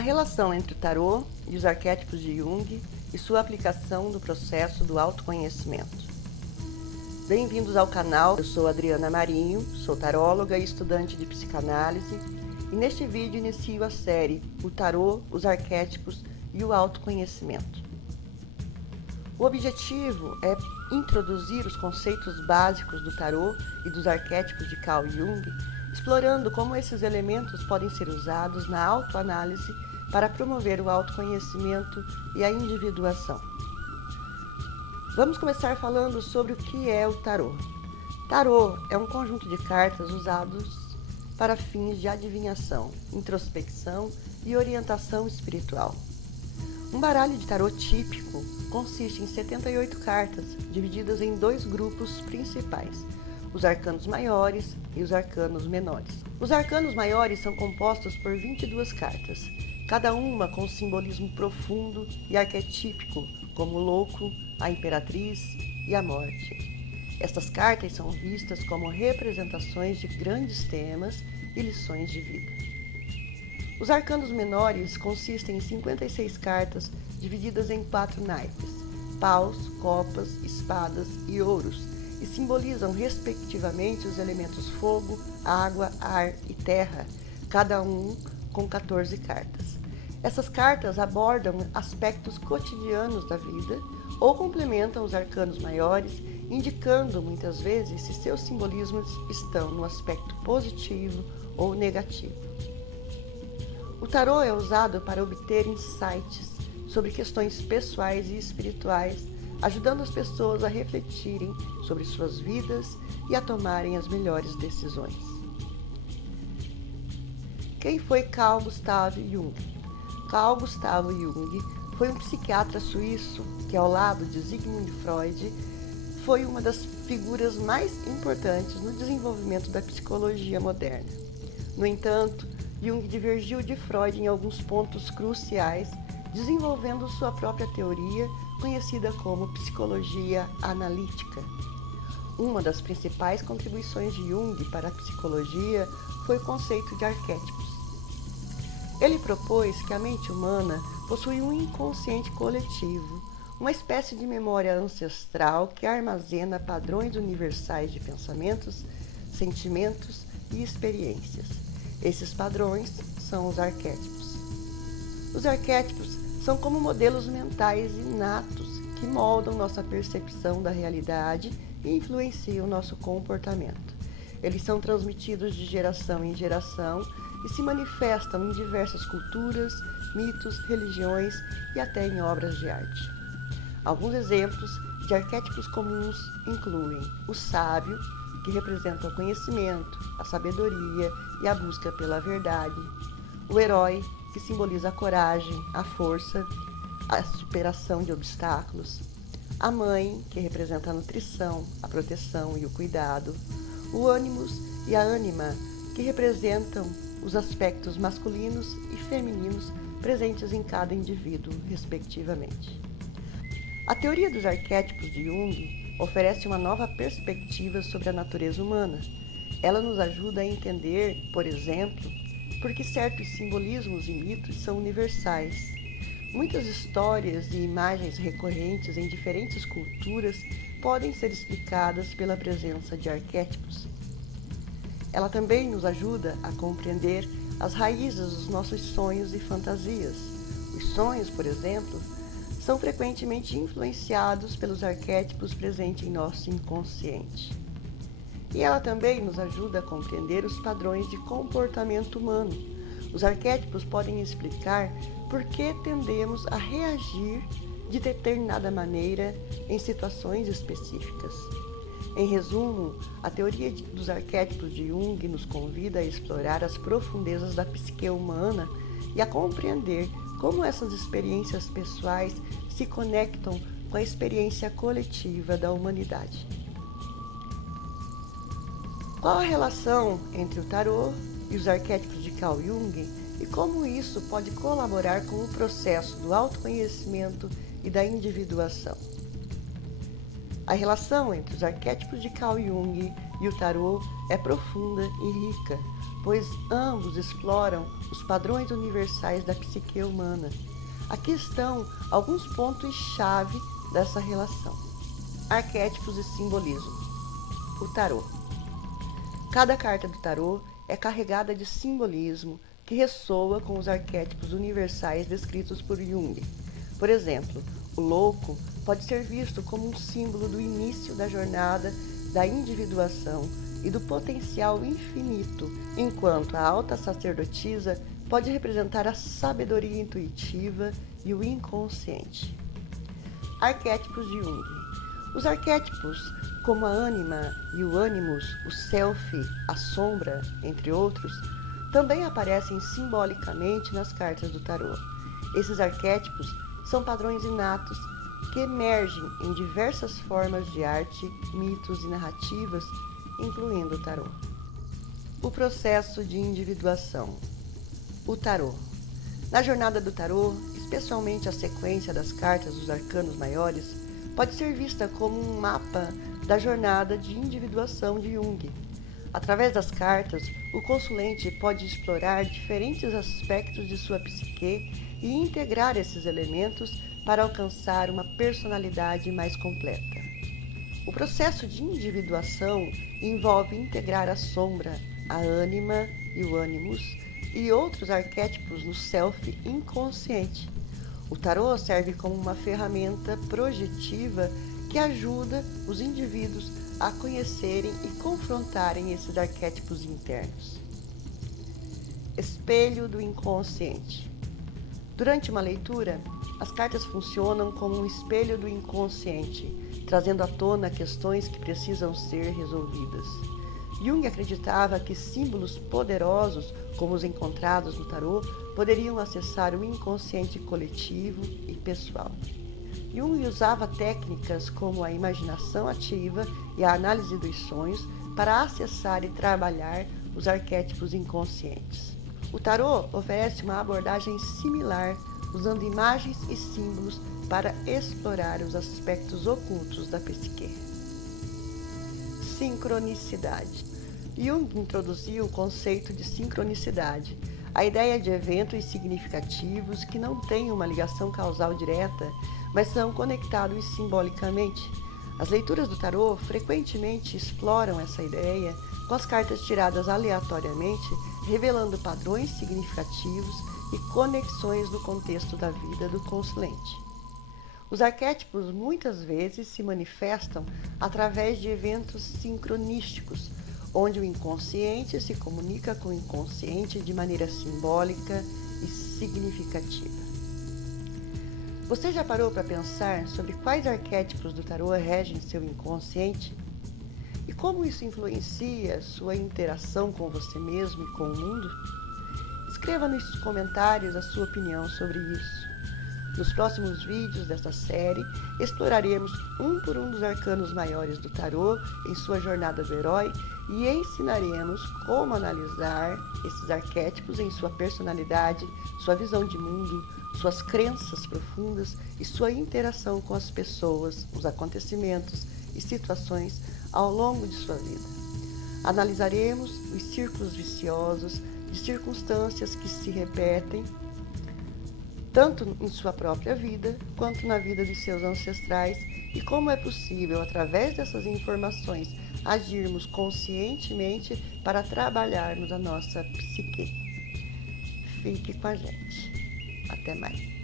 relação entre o tarô e os arquétipos de Jung e sua aplicação no processo do autoconhecimento. Bem-vindos ao canal, eu sou Adriana Marinho, sou taróloga e estudante de psicanálise, e neste vídeo inicio a série O Tarô, os Arquétipos e o Autoconhecimento. O objetivo é introduzir os conceitos básicos do tarô e dos arquétipos de Carl Jung, explorando como esses elementos podem ser usados na autoanálise para promover o autoconhecimento e a individuação. Vamos começar falando sobre o que é o tarô. Tarô é um conjunto de cartas usados para fins de adivinhação, introspecção e orientação espiritual. Um baralho de tarô típico consiste em 78 cartas, divididas em dois grupos principais, os arcanos maiores e os arcanos menores. Os arcanos maiores são compostos por 22 cartas, cada uma com um simbolismo profundo e arquetípico, como o louco, a imperatriz e a morte. Estas cartas são vistas como representações de grandes temas e lições de vida. Os arcanos menores consistem em 56 cartas divididas em 4 naipes, paus, copas, espadas e ouros, e simbolizam respectivamente os elementos fogo, água, ar e terra, cada um com 14 cartas. Essas cartas abordam aspectos cotidianos da vida ou complementam os arcanos maiores, indicando muitas vezes se seus simbolismos estão no aspecto positivo ou negativo. O tarô é usado para obter insights sobre questões pessoais e espirituais, ajudando as pessoas a refletirem sobre suas vidas e a tomarem as melhores decisões. Quem foi Carl Gustav Jung? Carl Gustav Jung foi um psiquiatra suíço que, ao lado de Sigmund Freud, foi uma das figuras mais importantes no desenvolvimento da psicologia moderna. No entanto, Jung divergiu de Freud em alguns pontos cruciais, desenvolvendo sua própria teoria, conhecida como psicologia analítica. Uma das principais contribuições de Jung para a psicologia foi o conceito de arquétipos. Ele propôs que a mente humana possui um inconsciente coletivo, uma espécie de memória ancestral que armazena padrões universais de pensamentos, sentimentos e experiências. Esses padrões são os arquétipos. Os arquétipos são como modelos mentais inatos que moldam nossa percepção da realidade e influenciam nosso comportamento. Eles são transmitidos de geração em geração e se manifestam em diversas culturas, mitos, religiões e até em obras de arte. Alguns exemplos de arquétipos comuns incluem o sábio, que representa o conhecimento, a sabedoria e a busca pela verdade, o herói, que simboliza a coragem, a força, a superação de obstáculos, a mãe, que representa a nutrição, a proteção e o cuidado, o ânimos e a ânima, que representam os aspectos masculinos e femininos presentes em cada indivíduo, respectivamente. A teoria dos arquétipos de Jung oferece uma nova perspectiva sobre a natureza humana. Ela nos ajuda a entender, por exemplo, por que certos simbolismos e mitos são universais. Muitas histórias e imagens recorrentes em diferentes culturas podem ser explicadas pela presença de arquétipos. Ela também nos ajuda a compreender as raízes dos nossos sonhos e fantasias. Os sonhos, por exemplo, são frequentemente influenciados pelos arquétipos presentes em nosso inconsciente. E ela também nos ajuda a compreender os padrões de comportamento humano. Os arquétipos podem explicar por que tendemos a reagir de determinada maneira em situações específicas. Em resumo, a teoria dos arquétipos de Jung nos convida a explorar as profundezas da psique humana e a compreender como essas experiências pessoais se conectam com a experiência coletiva da humanidade. Qual a relação entre o tarô e os arquétipos de Carl Jung e como isso pode colaborar com o processo do autoconhecimento e da individuação? A relação entre os arquétipos de Carl Jung e o tarô é profunda e rica, pois ambos exploram os padrões universais da psique humana. Aqui estão alguns pontos-chave dessa relação. Arquétipos e simbolismo. O tarô. Cada carta do tarô é carregada de simbolismo que ressoa com os arquétipos universais descritos por Jung. Por exemplo, o louco pode ser visto como um símbolo do início da jornada da individuação e do potencial infinito, enquanto a alta sacerdotisa pode representar a sabedoria intuitiva e o inconsciente. Arquétipos de Jung. Os arquétipos, como a ânima e o animus, o self, a sombra, entre outros, também aparecem simbolicamente nas cartas do tarô. Esses arquétipos são padrões inatos que emergem em diversas formas de arte, mitos e narrativas, incluindo o tarô. O processo de individuação. O tarô. Na jornada do tarô, especialmente a sequência das cartas dos arcanos maiores, pode ser vista como um mapa da jornada de individuação de Jung. Através das cartas, o consulente pode explorar diferentes aspectos de sua psique e integrar esses elementos para alcançar uma personalidade mais completa. O processo de individuação envolve integrar a sombra, a ânima e o animus e outros arquétipos no self inconsciente. O tarô serve como uma ferramenta projetiva que ajuda os indivíduos a conhecerem e confrontarem esses arquétipos internos. Espelho do inconsciente. Durante uma leitura, as cartas funcionam como um espelho do inconsciente, trazendo à tona questões que precisam ser resolvidas. Jung acreditava que símbolos poderosos, como os encontrados no tarô, poderiam acessar o inconsciente coletivo e pessoal. Jung usava técnicas como a imaginação ativa e a análise dos sonhos para acessar e trabalhar os arquétipos inconscientes. O tarô oferece uma abordagem similar, usando imagens e símbolos para explorar os aspectos ocultos da psique. Sincronicidade. Jung introduziu o conceito de sincronicidade, a ideia de eventos significativos que não têm uma ligação causal direta, mas são conectados simbolicamente. As leituras do tarô frequentemente exploram essa ideia com as cartas tiradas aleatoriamente, revelando padrões significativos e conexões no contexto da vida do consulente. Os arquétipos muitas vezes se manifestam através de eventos sincronísticos, onde o inconsciente se comunica com o inconsciente de maneira simbólica e significativa. Você já parou para pensar sobre quais arquétipos do tarô regem seu inconsciente? E como isso influencia sua interação com você mesmo e com o mundo? Escreva nos comentários a sua opinião sobre isso. Nos próximos vídeos desta série, exploraremos um por um dos arcanos maiores do tarô em sua jornada do herói e ensinaremos como analisar esses arquétipos em sua personalidade, sua visão de mundo, suas crenças profundas e sua interação com as pessoas, os acontecimentos e situações ao longo de sua vida. Analisaremos os círculos viciosos de circunstâncias que se repetem tanto em sua própria vida quanto na vida de seus ancestrais e como é possível, através dessas informações, agirmos conscientemente para trabalharmos a nossa psique. Fique com a gente. Até mais.